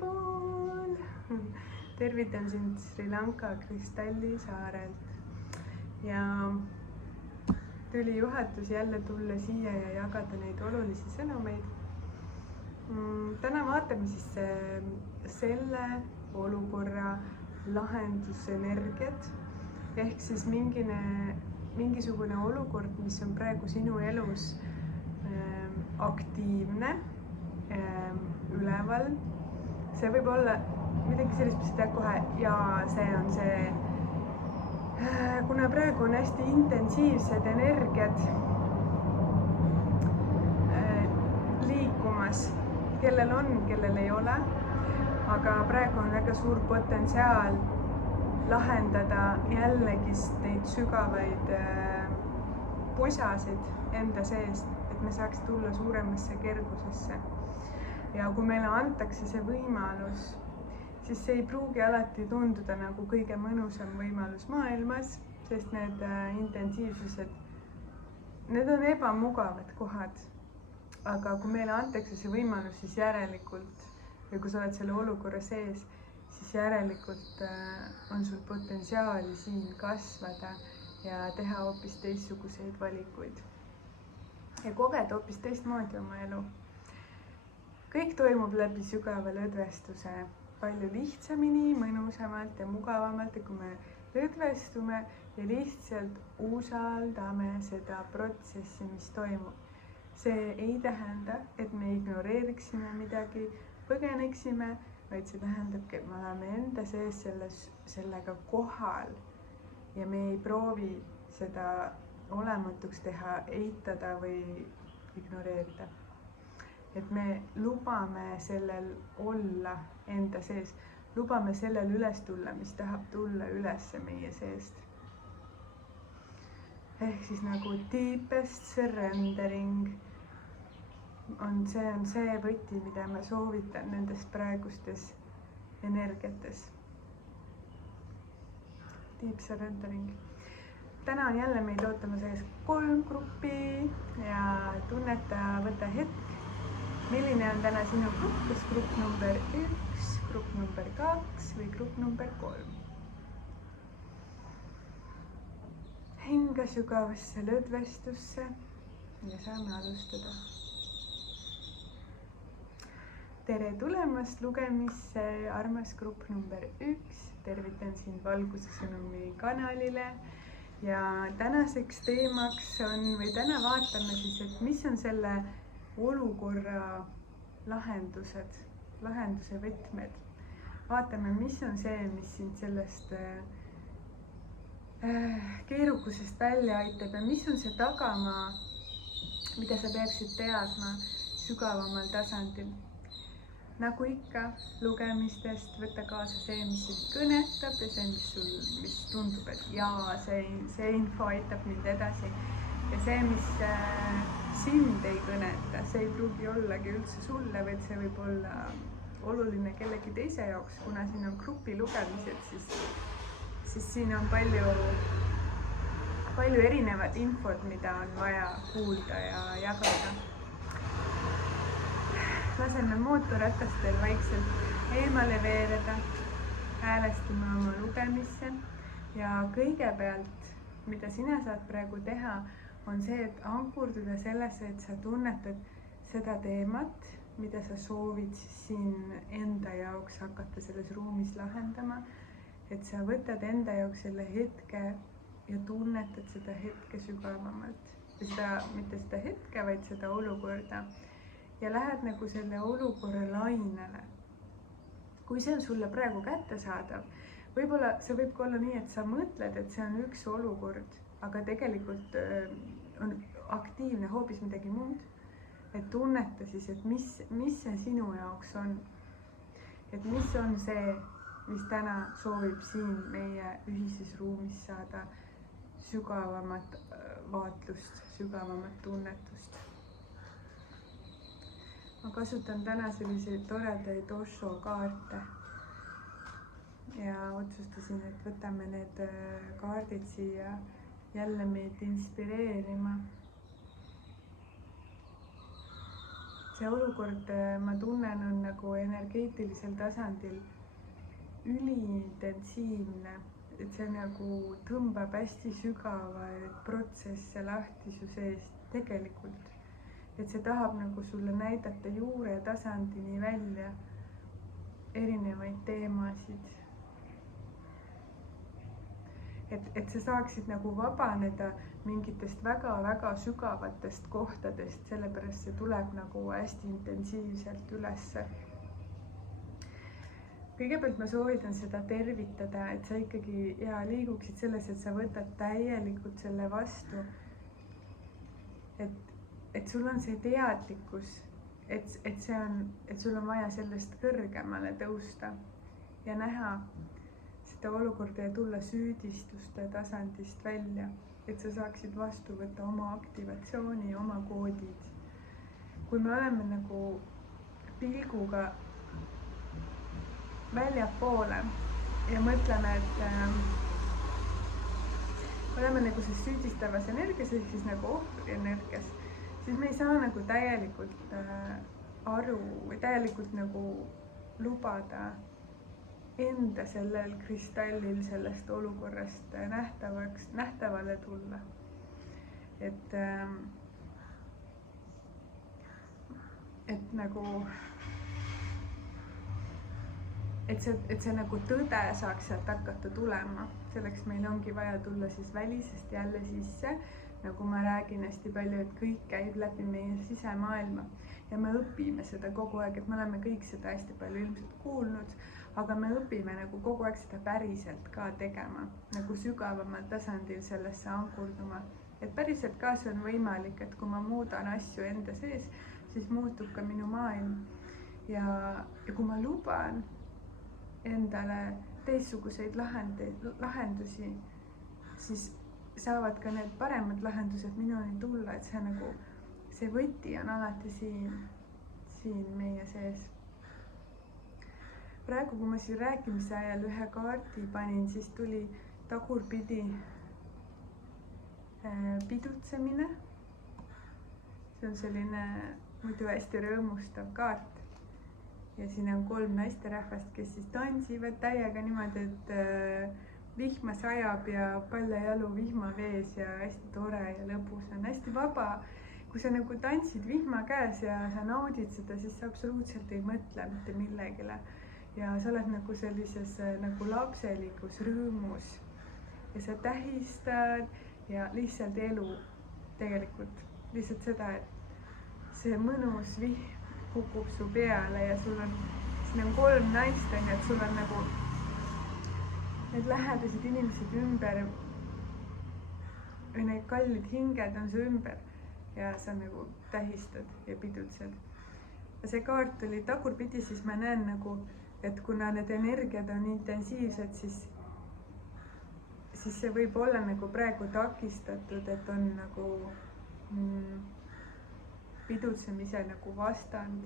pool! Tervitan sind Sri Lanka Kristalli saarelt ja tuli juhatus jälle tulla siia ja jagada neid olulisi sõnumeid. Täna vaatame siis selle olukorra lahendusenergiat ehk siis mingisugune olukord, mis on praegu sinu elus aktiivne, üleval. See võib olla midagi sellist, mis tead kohe ja see on see, kuna praegu on hästi intensiivsed energiad liikumas, kellel on, kellel ei ole, aga praegu on väga suur potentsiaal lahendada jällegist neid sügavaid pusasid enda seest, et me saaks tulla suuremasse kergusesse. Ja kui meile antakse see võimalus, siis see ei pruugi alati tunduda nagu kõige mõnusam võimalus maailmas, sest need intensiivsused, need on ebamugavad kohad. Aga kui meile antakse see võimalus, siis järelikult, või kui sa oled selle olukorra sees, siis järelikult on sul potentsiaali siin kasvada ja teha hoopis teistsuguseid valikuid. Ja kogeda hoopis teistmoodi oma elu. Kõik toimub läbi sügava lõdvestuse palju lihtsamini, mõnusamalt ja mugavamalt, kui me lõdvestume ja lihtsalt usaldame seda protsessi, mis toimub. See ei tähenda, et me ignoreeriksime midagi, põgeneksime, vaid see tähendabki, et me oleme enda sees sellega kohal ja me ei proovi seda olematuks teha, eitada või ignoreerida. Et me lubame sellel olla enda sees, lubame sellel üles tulla, mis tahab tulla ülesse meie seest. Ehk siis nagu deepest surrendering on see võti, mida ma soovitan nendes praegustes energiates. Deep surrendering. Täna on jälle meid ootamas ees 3 gruppi ja tunneta, võta hetk. Milline on täna sinu grupp, kas grupp number 1, grupp number 2 või grupp number 3? Hinga sügavasse lõdvestusse ja saame alustada. Tere tulemast lugemisse, armas grupp number 1. Tervitan sind Valguse sõnumi kanalile ja tänaseks teemaks on, või täna vaatame siis, et mis on selle olukorra lahenduse võtmed. Vaatame, mis on see, mis sind sellest keerukusest välja aitab ja mis on see tagamaa, mida sa peaksid teadma sügavamal tasandil. Nagu ikka lugemistest võtta kaasa see, mis sind kõnetab ja see, mis tundub, et jaa, see info aitab mind edasi. Ja see, mis sind ei kõneta, see ei pruugi ollagi üldse sulle, vaid see võib olla oluline kellegi teise jaoks, kuna siin on grupi lugemised, siis siin on palju erinevat infot, mida on vaja kuulda ja jagada. Laseme mootorratastel vaikselt eemale veereda, häälestame oma lugemisse ja kõigepealt, mida sina saad praegu teha, on see, et ankurduda sellesse, et sa tunnetad seda teemat, mida sa soovid siis siin enda jaoks hakata selles ruumis lahendama, et sa võtad enda jaoks selle hetke ja tunnetad seda hetke sügavamalt. Mitte seda hetke, vaid seda olukorda. Ja lähed nagu selle olukorra lainele. Kui see on sulle praegu kättesaadav, võib-olla see võib olla nii, et sa mõtled, et see on üks olukord, aga tegelikult on aktiivne hoopis midagi muud. Et tunneta siis, et mis see sinu jaoks on. Et mis on see, mis täna soovib siin meie ühises ruumis saada sügavamat vaatlust, sügavamat tunnetust. Ma kasutan täna selliseid toredaid Osho kaarte ja otsustasin, et võtame need kaardid siia jälle meid inspireerima. see olukord, ma tunnen, on nagu energeetilisel tasandil üliintensiivne, et see nagu tõmbab hästi sügavaid protsesse lahti su seest tegelikult. Et see tahab nagu sulle näidata juure tasandini välja erinevaid teemasid. Et sa saaksid nagu vabaneda mingitest väga-väga sügavatest kohtadest, sellepärast see tuleb nagu hästi intensiivselt ülesse. Kõigepealt ma soovitan seda tervitada, et sa ikkagi liiguksid selles, et sa võtad täielikult selle vastu. Et sul on see teadlikkus, et sul on vaja sellest kõrgemale tõusta ja näha seda olukorda ja tulla süüdistuste tasandist välja, et sa saaksid vastu võtta oma aktivatsiooni, oma koodid. Kui me oleme nagu pilguga väljapoole ja mõtleme, et oleme nagu selles süüdistavas energias ehk siis nagu ohvri energias, siis me ei saa nagu täielikult aru või täielikult nagu lubada enda sellel kristallil sellest olukorrast nähtavale tulla. Et nagu et see nagu tõde saaks sealt hakata tulema. Selleks meil ongi vaja tulla siis välisest jälle sisse, nagu ma räägin hästi palju, et kõik käib läbi meie sisemaailma ja me õpime seda kogu aeg, et me oleme kõik seda hästi palju ilmselt kuulnud, aga me õpime nagu kogu aeg seda päriselt ka tegema, nagu sügavamal tasandil sellesse ankurduma. Et päriselt ka see on võimalik, et kui ma muudan asju enda sees, siis muutub ka minu maailm. Ja kui ma luban endale teistsuguseid lahendusi, siis saavad ka need paremad lahendused minuni tulla, et see nagu, see võti on alati siin meie sees. Praegu, kui ma siin rääkimise ajal ühe kaardi panin, siis tuli tagurpidi pidutsemine. See on selline muidu hästi rõõmustav kaart. Ja siin on 3 naisterahvast, kes siis tantsivad täiega niimoodi, et vihma sajab ja palja jalu vihmavees ja hästi tore ja lõbus on, hästi vaba. Kui sa nagu tantsid vihma käes ja sa naudid seda, siis sa absoluutselt ei mõtle mitte millegile. Ja sa oled nagu sellises nagu lapselikus rõõmus ja sa tähistad ja lihtsalt elu tegelikult. Lihtsalt seda, et see mõnus vihm kukub su peale ja sul on, siin on 3 naist, et sul on nagu need lähedased inimesed ümber või need kallid hinged on su ümber ja sa nagu tähistad ja pidutsed. Ja see kaart oli tagurpidi, siis ma näen nagu, et kuna need energiad on intensiivsed, siis see võib olla nagu praegu takistatud, et on nagu pidutsemise nagu vastand,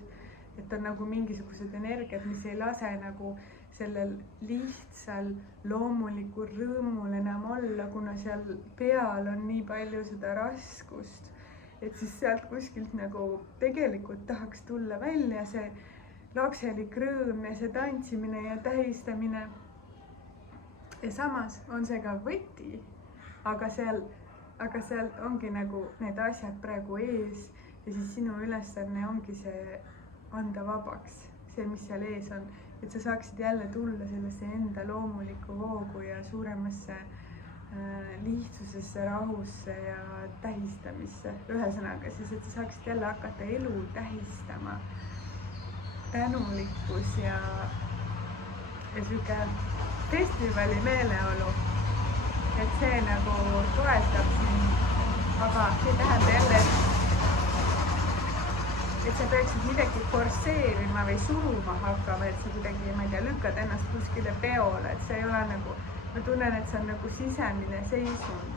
et on nagu mingisugused energiat, mis ei lase nagu sellel lihtsal loomulikul rõõmul enam olla, kuna seal peal on nii palju seda raskust, et siis sealt kuskilt nagu tegelikult tahaks tulla välja see lapselik rõõm ja see tantsimine ja tähistamine. Ja samas on see ka võti, aga seal ongi nagu need asjad praegu ees ja siis sinu ülesanne ongi see anda vabaks, see, mis seal ees on, et sa saaksid jälle tulla sellesse enda loomulikku voogu ja suuremasse lihtsusesse, rahusse ja tähistamisse. Ühesõnaga siis, et sa saaksid jälle hakata elu tähistama, tänulikkus ja siuke festivali meeleolu, et see nagu toetab sind, aga see tähendab jälle, et sa peaksid midagi forsseerima või suruma hakkama, et sa kuidagi, ma ei tea, lükkad ennast kuskile peole, et see ei ole nagu, ma tunnen, et see on nagu sisemine seisund.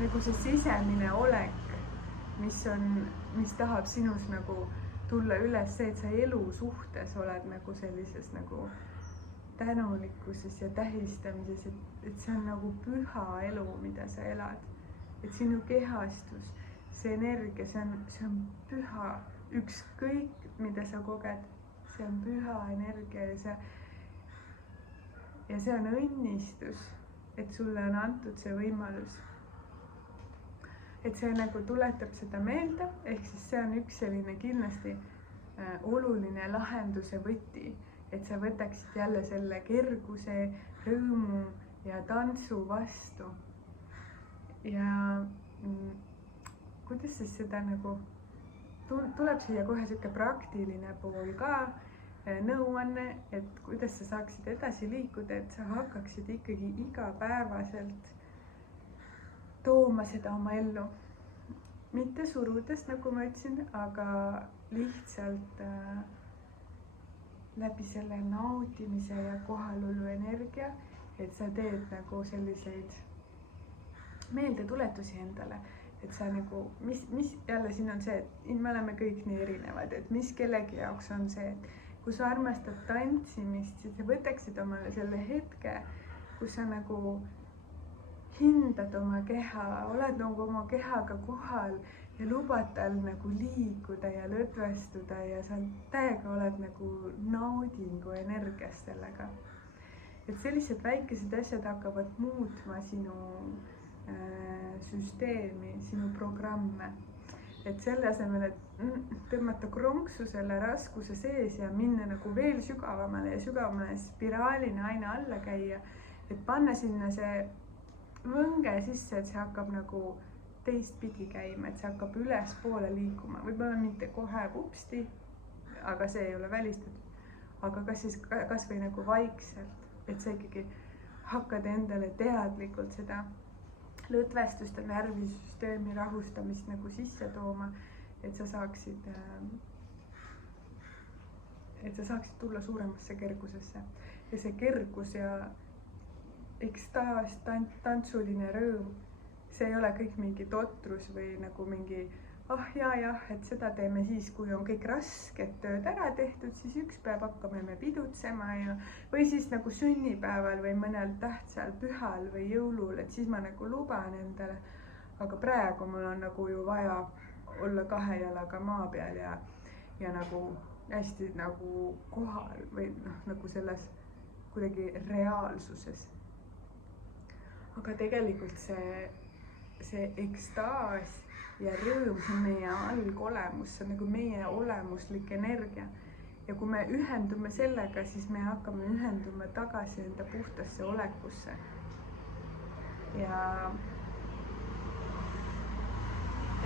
Nagu see sisemine olek, mis tahab sinus nagu tulla üles see, et sa elu suhtes oled nagu sellises nagu tänulikkuses ja tähistamises, et see on nagu püha elu, mida sa elad. Et sinu kehastus, see energia, see on püha, ükskõik mida sa koged, see on püha energia ja see on õnnistus, et sulle on antud see võimalus. Et see nagu tuletab seda meelde, ehk siis see on üks selline kindlasti oluline lahenduse võti, et sa võtaksid jälle selle kerguse, rõõmu ja tantsu vastu. Ja kuidas siis seda nagu, tuleb siia kohe siuke praktiline pool ka, nõuanne, et kuidas sa saaksid edasi liikuda, et sa hakkaksid ikkagi igapäevaselt tooma seda oma ellu. Mitte surudes, nagu ma ütlesin, aga lihtsalt läbi selle nautimise ja kohalolu energia, et sa teed nagu selliseid meeldetuletusi endale, et sa nagu, mis jälle siin on see, et me oleme kõik nii erinevad, et mis kellegi jaoks on see, et kui sa armastad tantsimist, siis sa võtaksid omale selle hetke, kus sa nagu hindad oma keha, oled nagu oma kehaga kohal ja lubad tal nagu liikuda ja lõdvestuda ja sa täiega oled nagu naudingu energias sellega. Et sellised väikesed asjad hakkavad muutma sinu süsteemi, sinu programme. Et selle asemel, et tõmmata kronksu selle raskuse sees ja minna nagu veel sügavamale ja sügavamale spiraalina aina alla käia, et panna sinna see võnge sisse, et see hakkab nagu teistpidi käima, et see hakkab ülespoole liikuma, võib-olla mitte kohe vupsti, aga see ei ole välistatud, aga kas või nagu vaikselt, et sa ikkagi hakkad endale teadlikult seda lõdvestust ja närvisüsteemi rahustamist nagu sisse tooma, et sa saaksid tulla suuremasse kergusesse ja see kergus ja ekstaas, tantsuline rõõm, see ei ole kõik mingi totrus või nagu mingi jah, et seda teeme siis, kui on kõik rasked tööd ära tehtud, siis üks päev hakkame me pidutsema ja või siis nagu sünnipäeval või mõnel tähtsal pühal või jõulul, et siis ma nagu luban endale, aga praegu mul on nagu ju vaja olla 2 jalaga maa peal ja nagu hästi nagu kohal või nagu selles kuidagi reaalsuses. Aga tegelikult see ekstaas ja rõõm, see on meie algolemus, see on nagu meie olemuslik energia. Ja kui me ühendume sellega, siis me hakkame ühenduma tagasi enda puhtasse olekusse. Ja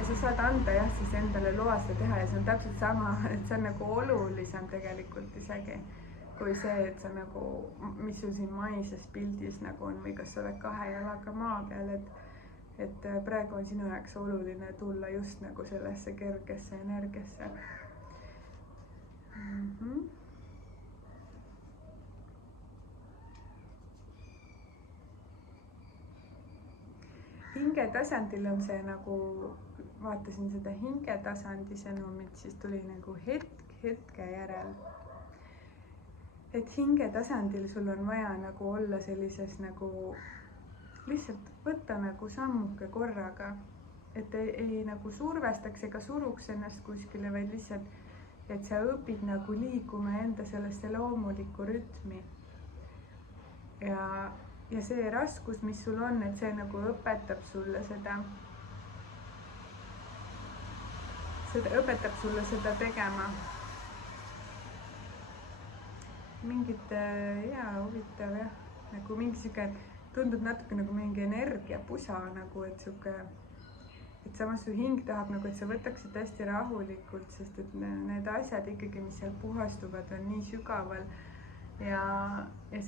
sa saad anda siis endale loa seda teha ja see on täpselt sama, et see on nagu olulisem tegelikult isegi kui see, et sa nagu, mis sul siin maises pildis nagu on või kas sa oled 2 jalaga maa peal, et praegu on sinu jaoks oluline tulla just nagu sellesse kergesse energiasse. Hingetasandil on see nagu, vaatasin seda hingetasandi sõnumit, siis tuli nagu hetke järel. Et hingetasandil sul on vaja nagu olla sellises nagu lihtsalt võtta nagu sammuke korraga, et ei nagu survestaks ega suruks ennast kuskile, vaid lihtsalt, et sa õpid nagu liikuma enda sellesse loomulikku rütmi. Ja see raskus, mis sul on, et see nagu õpetab sulle seda tegema. Mingit, huvitav jah, nagu mingi siuke tundub natuke nagu mingi energiapusa nagu, et samas su hing tahab nagu, et sa võtaksid hästi rahulikult, sest et need asjad ikkagi, mis seal puhastuvad, on nii sügaval ja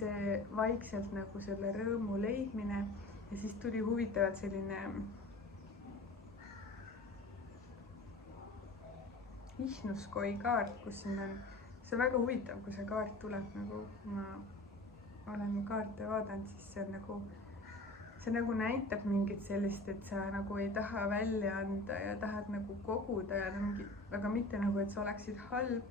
see vaikselt nagu selle rõõmu leidmine ja siis tuli huvitavalt selline Ihnuskoi kaart, kus siin on, see on väga huvitav, kui see kaart tuleb nagu, ma olen kaarte vaadanud, siis see nagu näitab mingit sellist, et sa nagu ei taha välja anda ja tahad nagu koguda ja aga mitte nagu, et sa oleksid halb,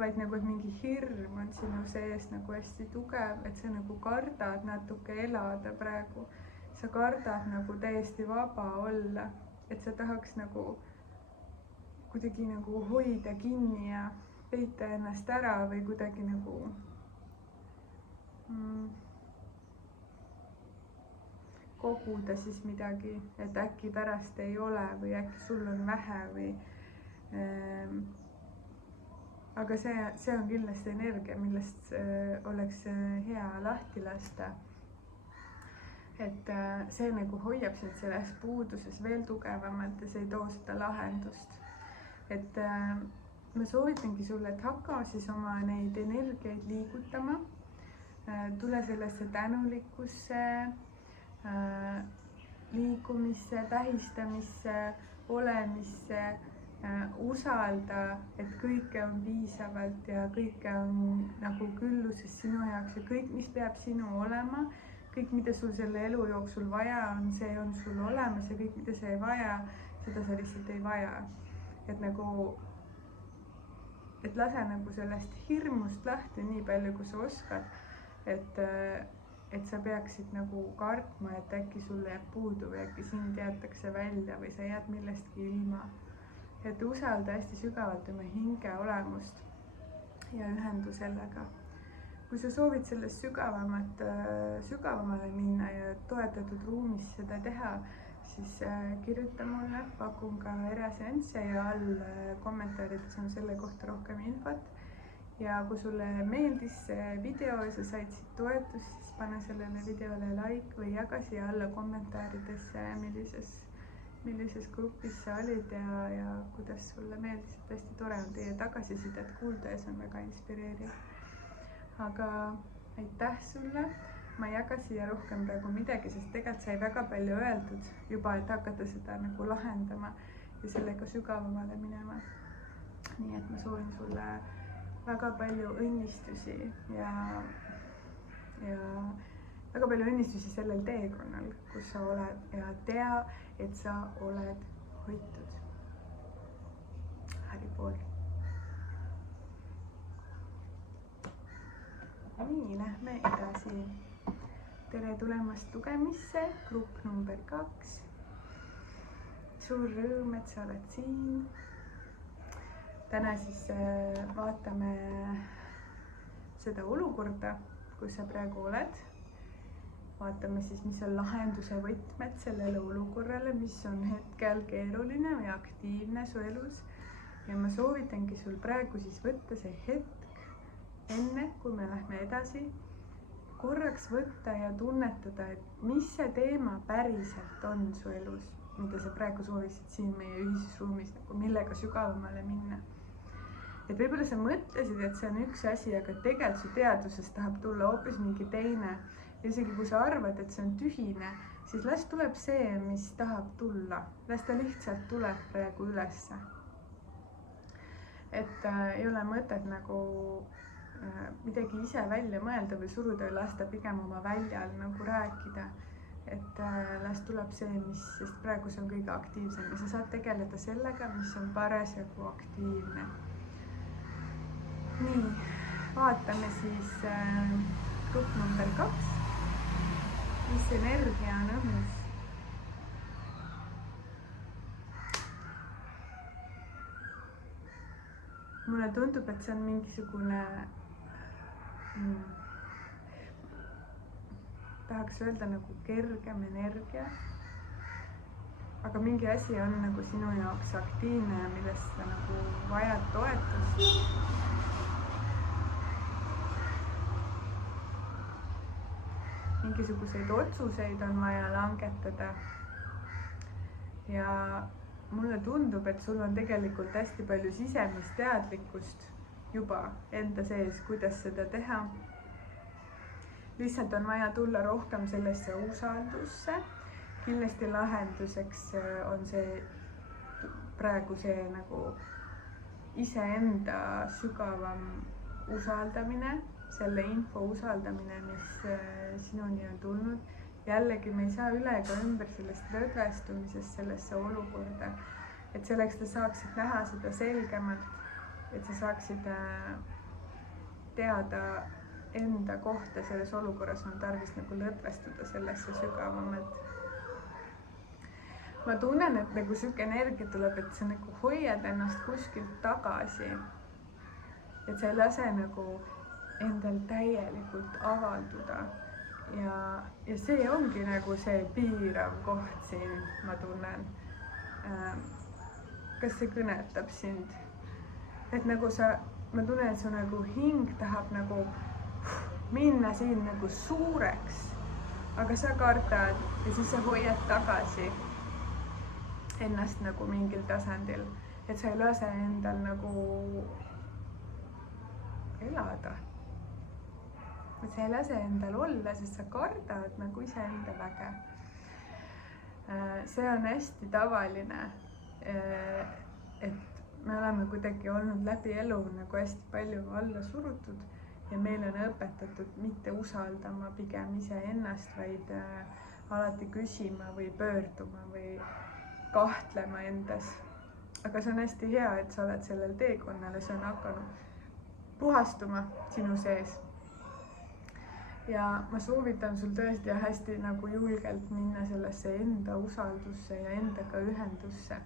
vaid nagu, et mingi hirm on sinu sees nagu hästi tugev, et sa nagu kardad natuke elada praegu. Sa kardad nagu täiesti vaba olla, et sa tahaks nagu kuidagi nagu hoida kinni ja peita ennast ära või kuidagi nagu koguda siis midagi, et äkki pärast ei ole või äkki sul on vähe või aga see on kindlasti energia, millest oleks hea lahti lasta. Et see nagu hoiab sind selles puuduses veel tugevamalt ja see ei too seda lahendust. Et ma soovitangi sulle, et hakka siis oma neid energiaid liigutama. Tule sellesse tänulikkusse, liigumisse, tähistamisse, olemisse, usalda, et kõike on piisavalt ja kõike on nagu külluses sinu jaoks ja kõik, mis peab sinu olema, kõik, mida sul selle elu jooksul vaja on, see on sul olemas ja kõik, mida sa ei vaja, seda sa lihtsalt ei vaja. Et nagu, et lase nagu sellest hirmust lahti nii palju, kui sa oskad, et sa peaksid nagu kartma, et äkki sul jääb puudu või äkki sind jäetakse välja või sa jääd millestki ilma. Et usalda hästi sügavalt oma hinge olemust ja ühendu sellega. Kui sa soovid sellest sügavamale minna ja toetatud ruumis seda teha, siis kirjuta mulle, pakun ka eraseansse ja all kommentaarides on selle kohta rohkem infot. Ja kui sulle meeldis see video ja sa said siit toetust, siis pane sellele videole like või jaga siia alla kommentaaridesse, millises grupis sa olid ja kuidas sulle meeldis. Hästi tore on teie tagasisidet kuulda ja see on väga inspireeriv. Aga aitäh sulle, ma ei jaga siia rohkem praegu midagi, sest tegelikult sai väga palju öeldud juba, et hakata seda nagu lahendama ja sellega sügavamale minema. Nii et ma soovin sulle väga palju õnnistusi ja väga palju õnnistusi sellel teekonnal, kus sa oled ja tea, et sa oled hoitud. Haripool. Nii, lähme edasi. Tere tulemast lugemisse, grupp number 2. Suur rõõm, et sa oled siin. Täna siis vaatame seda olukorda, kus sa praegu oled. Vaatame siis, mis on lahenduse võtmed sellele olukorrale, mis on hetkel keeruline või aktiivne su elus. Ja ma soovitangi sul praegu siis võtta see hetk, enne kui me lähme edasi, korraks võtta ja tunnetada, et mis see teema päriselt on su elus, mida sa praegu soovisid siin meie ühises ruumis, nagu millega sügavamale minna. Et võib-olla sa mõtlesid, et see on üks asi, aga tegelikult su teaduses tahab tulla hoopis mingi teine. Ja isegi kui sa arvad, et see on tühine, siis las tuleb see, mis tahab tulla. Las ta lihtsalt tuleb praegu ülesse. Et ei ole mõtet nagu midagi ise välja mõelda või suruda või lasta pigem oma väljal nagu rääkida. Et las tuleb see, sest praegu see on kõige aktiivsem ja sa saad tegeleda sellega, mis on parasjagu aktiivne. Nii, vaatame siis grupp number 2. Mis energia on õhus? Mulle tundub, et see on mingisugune tahaks öelda nagu kergem energia, aga mingi asi on nagu sinu jaoks aktiivne ja millest sa nagu vajad toetust. Mingisuguseid otsuseid on vaja langetada ja mulle tundub, et sul on tegelikult hästi palju sisemist teadlikkust juba enda sees, kuidas seda teha. Lihtsalt on vaja tulla rohkem sellesse usaldusse. Kindlasti lahenduseks on see praegu see nagu iseenda sügavam usaldamine, selle info usaldamine, mis sinuni on tulnud. Jällegi me ei saa üle ega ümber sellest lõdvestumisest sellesse olukorda, et selleks sa saaksid näha seda selgemalt, et sa saaksid teada enda kohta selles olukorras, on tarvis nagu lõdvestuda sellesse sügavamalt. ma tunnen, et nagu sihuke energia tuleb, et sa nagu hoiad ennast kuskilt tagasi. et sa ei lase nagu endal täielikult avalduda ja see ongi nagu see piirav koht siin, ma tunnen. kas see kõnetab sind? et nagu ma tunnen, et su nagu hing tahab nagu minna siin nagu suureks, aga sa kardad ja siis sa hoiad tagasi ennast nagu mingil tasandil, et sa ei lase endal nagu elada. et sa ei lase endal olla, sest sa kardad nagu iseenda väge. see on hästi tavaline, et me oleme kuidagi olnud läbi elu nagu hästi palju alla surutud ja meile on õpetatud mitte usaldama pigem iseennast, vaid alati küsima või pöörduma või kahtlema endas. aga see on hästi hea, et sa oled sellel teekonnal ja see on hakanud puhastuma sinu sees. ja ma soovitan sul tõesti hästi nagu julgelt minna sellesse enda usaldusse ja endaga ühendusse.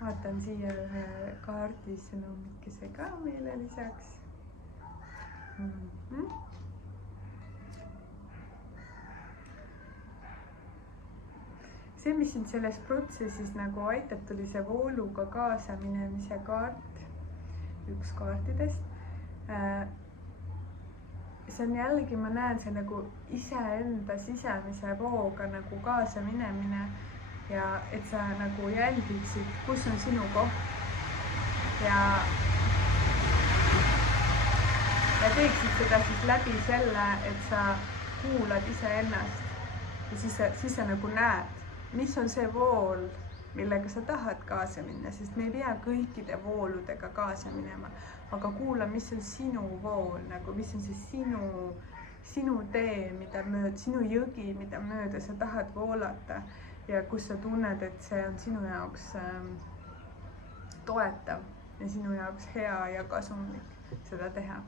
vaatan siia ühe kaardi sõnumikese ka meile lisaks. see, mis sind selles protsessis nagu aitab, tuli see vooluga kaasaminemise kaart, üks kaartidest. see on jällegi, ma näen, see nagu iseenda sisemise vooga nagu kaasa minemine ja et sa nagu jälgiksid, kus on sinu koht ja teeksid seda siis läbi selle, et sa kuulad iseennast ja siis sa nagu näed, mis on see vool, millega sa tahad kaasa minna, sest me ei pea kõikide vooludega kaasa minema, aga kuula, mis on sinu vool, nagu mis on see sinu tee, sinu jõgi, mida mööda sa tahad voolata ja kus sa tunned, et see on sinu jaoks toetav ja sinu jaoks hea ja kasumlik seda teha.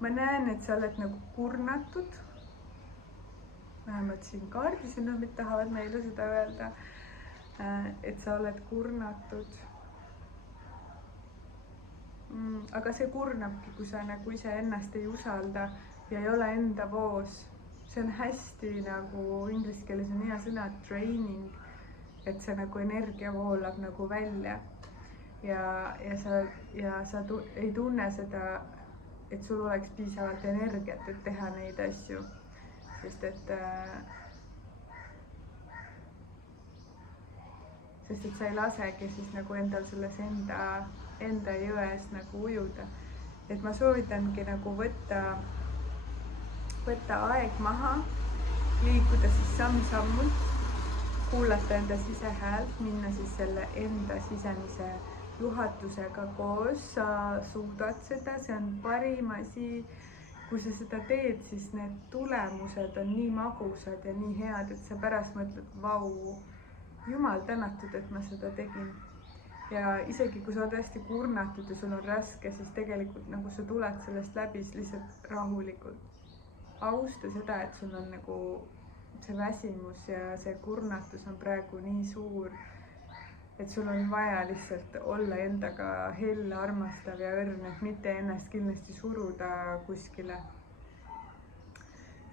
ma näen, et sa oled nagu kurnatud. vähemalt siin kaardisõnumid tahavad meile seda öelda, et sa oled kurnatud. aga see kurnabki, kui sa nagu iseennast ei usalda ja ei ole enda voos. see on hästi nagu inglise keeles on hea sõna draining, et see nagu energia voolab nagu välja ja sa ei tunne seda, et sul oleks piisavalt energiat, et teha neid asju. sest et sa ei lasegi siis nagu endal selles enda jões nagu ujuda. et ma soovitangi nagu võtta aeg maha, liikuda siis samm-sammult, kuulata enda sisehäält, minna siis selle enda sisemise juhatusega koos, sa suudad seda, see on parim asi. kui sa seda teed, siis need tulemused on nii magusad ja nii head, et sa pärast mõtled, vau, jumal tänatud, et ma seda tegin. ja isegi kui sa oled hästi kurnatud ja sul on raske, siis tegelikult nagu sa tuled sellest läbi lihtsalt rahulikult. austa seda, et sul on nagu see väsimus ja see kurnatus on praegu nii suur, et sul on vaja lihtsalt olla endaga helle, armastav ja õrn, et mitte ennast kindlasti suruda kuskile.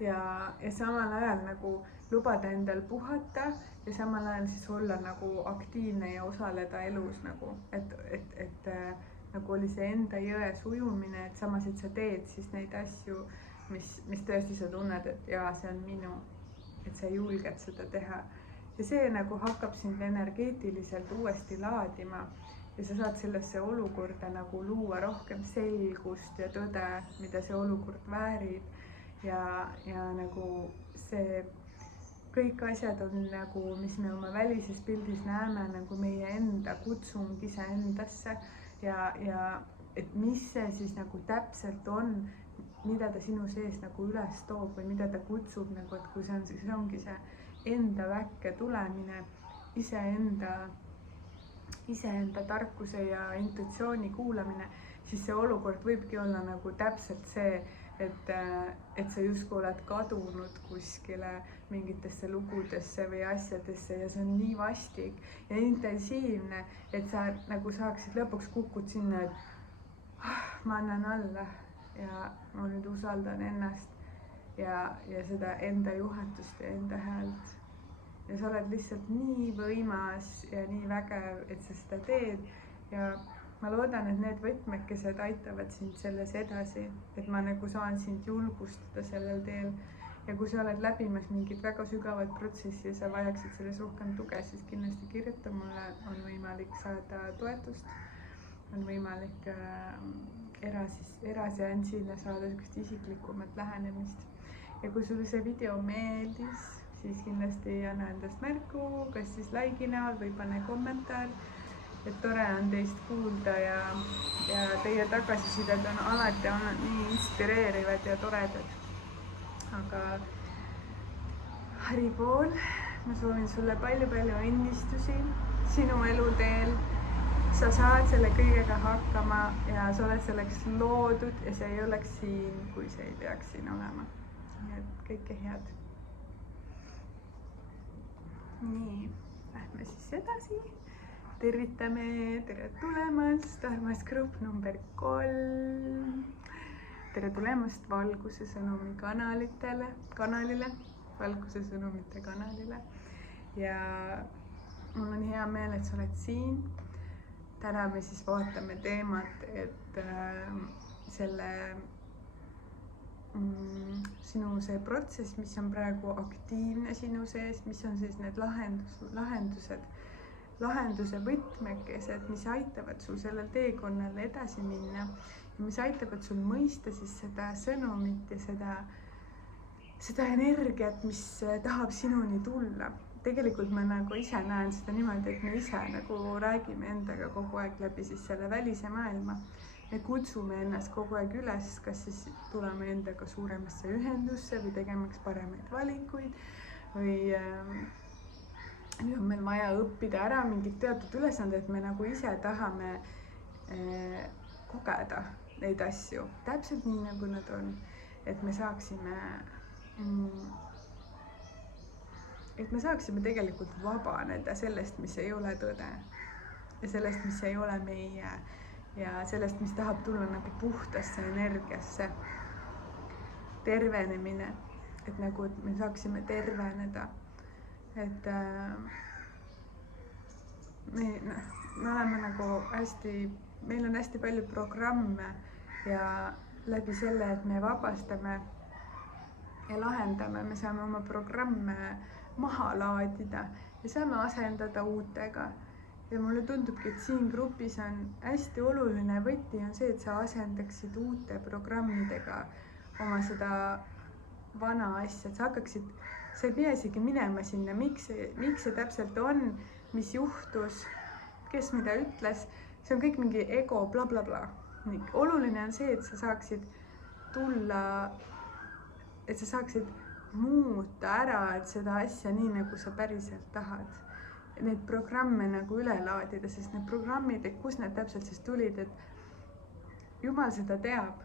ja samal ajal nagu lubada endal puhata ja samal ajal siis olla nagu aktiivne ja osaleda elus nagu, et nagu oli see enda jões ujumine, et samas, et sa teed siis neid asju, mis tõesti sa tunned, et jaa, see on minu, et sa julged seda teha. ja see nagu hakkab sind energeetiliselt uuesti laadima ja sa saad sellesse olukorda nagu luua rohkem selgust ja tõde, mida see olukord väärib ja nagu see kõik asjad on nagu, mis me oma välises pildis näeme, nagu meie enda kutsung iseendasse ja et mis see siis nagu täpselt on, mida ta sinu sees nagu üles toob või mida ta kutsub nagu, et kui see ongi see enda väkke tulemine, iseenda tarkuse ja intuitsiooni kuulamine, siis see olukord võibki olla nagu täpselt see, et sa justkui oled kadunud kuskile mingitesse lugudesse või asjadesse ja see on nii vastik ja intensiivne, et sa nagu saaksid lõpuks kukud sinna, et ma annan alla ja ma nüüd usaldan ennast ja seda enda juhatust ja enda häält. Ja sa oled lihtsalt nii võimas ja nii vägev, et sa seda teed ja ma loodan, et need võtmekesed aitavad sind selles edasi, et ma nagu saan sind julgustada sellel teel ja kui sa oled läbimas mingit väga sügavat protsessi ja sa vajaksid selles rohkem tuge, siis kindlasti kirjuta mulle, on võimalik saada toetust, on võimalik eraseansile saada sellist isiklikumat lähenemist ja kui sulle see video meeldis, siis kindlasti anna endast märku, kas siis like'i näol või pane kommentaar. Et tore on teist kuulda ja teie tagasisided on alati olnud nii inspireerivad ja toredad. Aga Haribool, ma soovin sulle palju õnnistusi sinu eluteel. Sa saad selle kõigega hakkama ja sa oled selleks loodud ja see ei oleks siin, kui see ei peaks siin olema. Nii et kõike head. Nii, lähme siis edasi. Tervitame, tere tulemast, armas grupp number 3. Tere tulemast Valguse sõnumi kanalile, Valguse sõnumite kanalile. Ja mul on hea meel, et sa oled siin. Täna me siis vaatame teemat, et sinu see protsess, mis on praegu aktiivne sinu sees, mis on siis need lahenduse võtmekesed, mis aitavad sul sellel teekonnal edasi minna ja mis aitavad sul mõista siis seda sõnumit ja seda energiat, mis tahab sinuni tulla. Tegelikult ma nagu ise näen seda niimoodi, et me ise nagu räägime endaga kogu aeg läbi siis selle välise maailma. Me kutsume ennast kogu aeg üles, kas siis tuleme endaga suuremasse ühendusse või tegemaks paremaid valikuid või nüüd on meil vaja õppida ära mingid teatud ülesanded, et me nagu ise tahame kogeda neid asju täpselt nii, nagu nad on, et me saaksime tegelikult vabaneda sellest, mis ei ole tõde ja sellest, mis ei ole meie ja sellest, mis tahab tulla nagu puhtasse energiasse. Tervenemine, et nagu et me saaksime terveneda. Et me oleme nagu meil on hästi palju programme ja läbi selle, et me vabastame ja lahendame, me saame oma programme maha laadida ja saame asendada uutega. Ja mulle tundubki, et siin grupis on hästi oluline võti on see, et sa asendaksid uute programmidega oma seda vana asja, et sa hakkaksid sa ei pea isegi minema sinna, miks see täpselt on, mis juhtus, kes mida ütles, see on kõik mingi ego, blablabla. Oluline on see, et sa saaksid tulla, et sa saaksid muuta ära, et seda asja nii, nagu sa päriselt tahad. Neid programme nagu üle laadida, sest need programmid, et kus need täpselt siis tulid, et Jumal seda teab,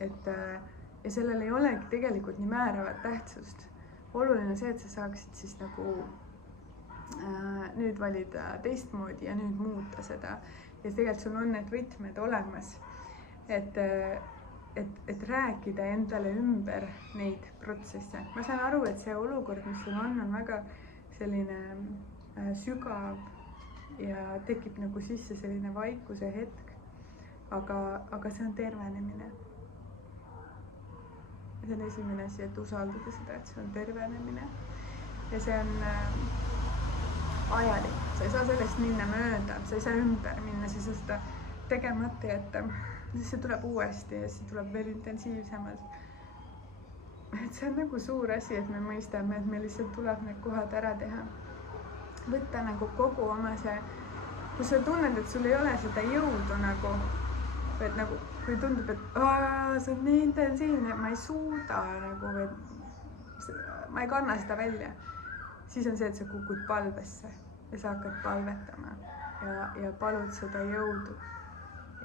ja sellel ei olegi tegelikult nii määravat tähtsust. Oluline see, et sa saaksid siis nagu nüüd valida teistmoodi ja nüüd muuta seda. Ja tegelikult sul on need võtmed olemas, et rääkida endale ümber neid protsesse. Ma saan aru, et see olukord, mis sul on väga selline sügav ja tekib nagu sisse selline vaikuse hetk, aga see on tervenemine. See on esimene asi, et usaldada seda, et see on tervenemine ja see on ajalik. Sa ei saa sellest minna mööda, sa ei saa ümber minna, sa ei saa seda tegemata jätta. Siis see tuleb uuesti ja see tuleb veel intensiivsemalt. Et see on nagu suur asi, et me mõistame, et meil lihtsalt tuleb need kohad ära teha. Võtta nagu kogu oma see, kui sa tunned, et sul ei ole seda jõudu nagu, et nagu kui tundub, et see on nii intensiivne, ma ei suuda nagu, ma ei kanna seda välja, siis on see, et sa kukud palvesse ja sa hakkad palvetama ja palud seda jõudu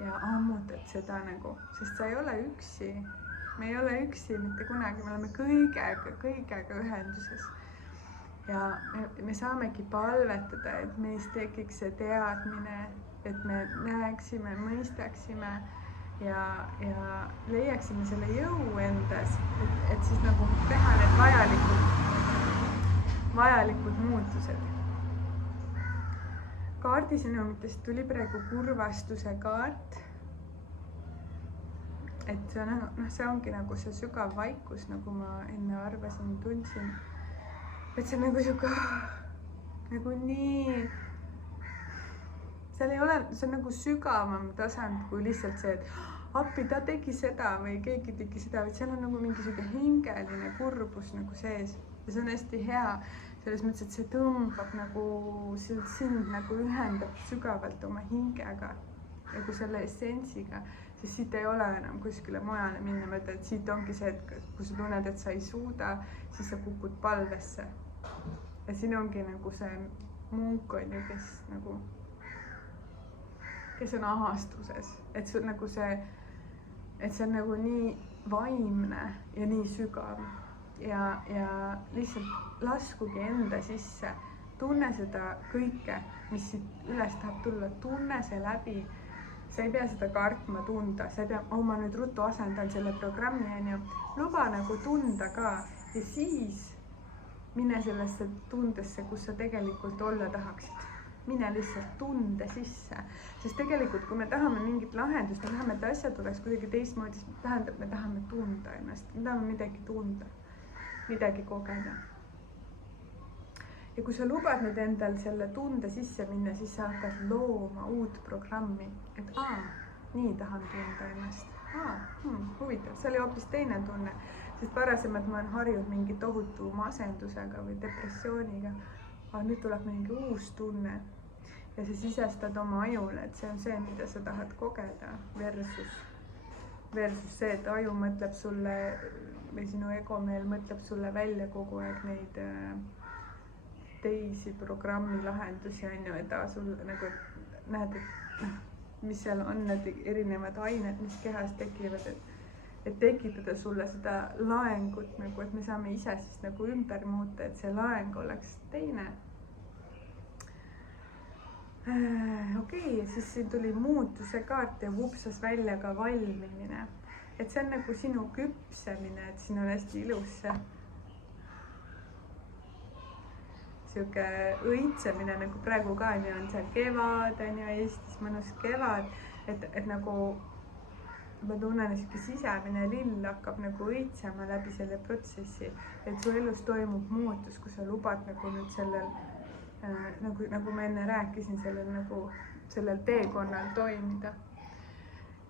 ja ammutad seda nagu, sest sa ei ole üksi me ei ole üksi mitte kunagi, me oleme kõigega ühenduses. Ja me saamegi palvetada, et meis tekiks see teadmine, et me näeksime, mõistaksime ja leiaksime selle jõu endas, et siis nagu teha need vajalikud muutused. Kaardisõnumitest tuli praegu kurvastuse kaart. Et see ongi nagu see sügav vaikus, nagu ma enne arvasin, tundsin. Et see on nagu siuke, nagu nii, seal ei ole, see on nagu sügavam tasand kui lihtsalt see, et appi ta tegi seda või keegi tegi seda, vaid seal on nagu mingi siuke hingeline kurbus nagu sees. Ja see on hästi hea selles mõttes, et see tõmbab nagu, sind nagu ühendab sügavalt oma hingega, nagu selle essentsiga, siis siit ei ole enam kuskile mujale minna, mõtled, et siit ongi see, et kui sa tunned, et sa ei suuda, siis sa kukud palvesse. Ja siin ongi nagu see munk on ju, kes on ahastuses, et see on nagu see, et see on nagu nii vaimne ja nii sügav ja lihtsalt laskugi enda sisse, tunne seda kõike, mis siit üles tahab tulla, tunne see läbi, sa ei pea seda kartma tunda, sa ei pea, ma nüüd ruttu asendan selle programmi, on ju, luba nagu tunda ka ja siis mine sellesse tundesse, kus sa tegelikult olla tahaksid. Mine lihtsalt tunde sisse, sest tegelikult kui me tahame mingit lahendust, me tahame, et asjad oleks kuidagi teistmoodi, siis tähendab, me tahame tunda ennast, me tahame midagi tunda, midagi kogeda. Ja kui sa lubad nüüd endal selle tunde sisse minna, siis sa hakkad looma uut programmi, et nii tahan tunda ennast. Huvitav, see oli hoopis teine tunne, sest varasemalt ma olen harjunud mingi tohutu masendusega või depressiooniga, aga nüüd tuleb mingi uus tunne ja sa sisestad oma ajule, et see on see, mida sa tahad kogeda versus see, et aju mõtleb sulle või sinu egomeel mõtleb sulle välja kogu aeg neid teisi programmi lahendusi, on ju, et sul nagu näed, et mis seal on need erinevad ained, mis kehas tekivad, et tekitada sulle seda laengut, nagu, et me saame ise siis nagu ümber muuta, et see laeng oleks teine. Okei, ja siis siin tuli muutuse kaart ja vupsas välja ka valmimine. Et see on nagu sinu küpsemine, et siin on hästi ilus see siuke õitsemine, nagu praegu ka on seal kevad, on ju, Eestis mõnus kevad, et nagu ma tunnen, siuke sisemine lill hakkab nagu õitsema läbi selle protsessi, et su elus toimub muutus, kui sa lubad nagu nüüd sellel, nagu ma enne rääkisin, sellel teekonnal toimida.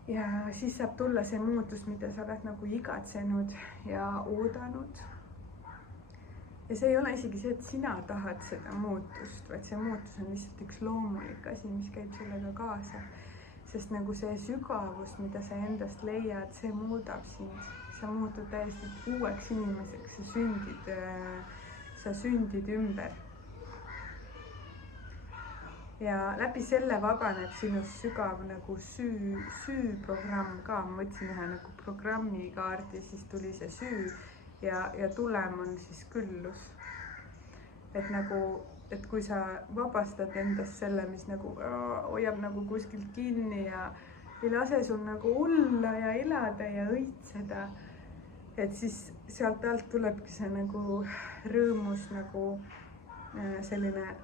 Ja siis saab tulla see muutus, mida sa oled nagu igatsenud ja oodanud. Ja see ei ole isegi see, et sina tahad seda muutust, vaid see muutus on lihtsalt üks loomulik asi, mis käib sellega kaasa. Sest nagu see sügavus, mida sa endast leiad, see muudab sind. Sa muutud täiesti uueks inimeseks, sa sündid ümber. Ja läbi selle vabaneb sinust sügav nagu süüprogramm ka. Ma võtsin ühe nagu programmi kaardi, siis tuli see süü ja tulem on siis küllus. Et nagu, et kui sa vabastad endast selle, mis nagu hoiab nagu kuskilt kinni ja ei lase sul nagu olla ja elada ja õitseda, et siis sealt alt tulebki see nagu rõõmus nagu selline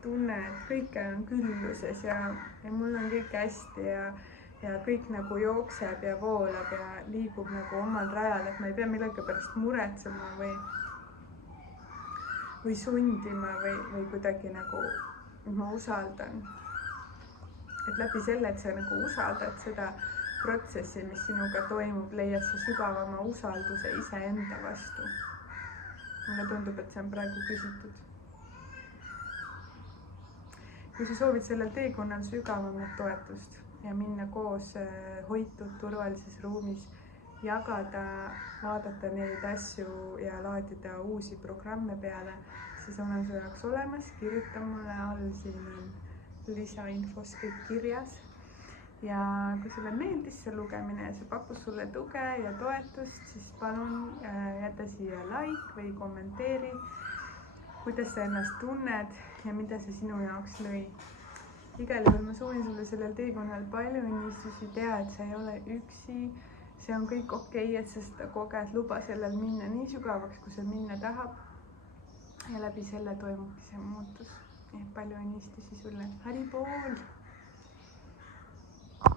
tunne, et kõike on külluses ja mul on kõik hästi ja kõik nagu jookseb ja voolab ja liigub nagu omal rajal, et ma ei pea millegi pärast muretsema või sundima või kuidagi nagu ma usaldan. Et läbi selle, et sa nagu usaldad seda protsessi, mis sinuga toimub, leiad sa sügavama usalduse iseenda vastu. Mulle tundub, et see on praegu küsitud. Kui sa soovid sellel teekonnal sügavamat toetust ja minna koos hoitud turvalises ruumis, jagada, vaadata neid asju ja laadida uusi programme peale, siis olen su jaoks olemas, kirjuta mulle all, siin on lisainfos kõik kirjas. ja kui sulle meeldis see lugemine ja see pakkus sulle tuge ja toetust, siis palun jäta siia like või kommenteeri, kuidas sa ennast tunned ja mida see sinu jaoks lõi. Igal juhul ma soovin sulle sellel teekonnal palju õnnistusi, tea, et sa ei ole üksi, see on kõik okei, et sa seda koged, luba sellel minna nii sügavaks, kui see minna tahab. Ja läbi selle toimubki see muutus. Nii et palju õnnistusi sulle. Haribool!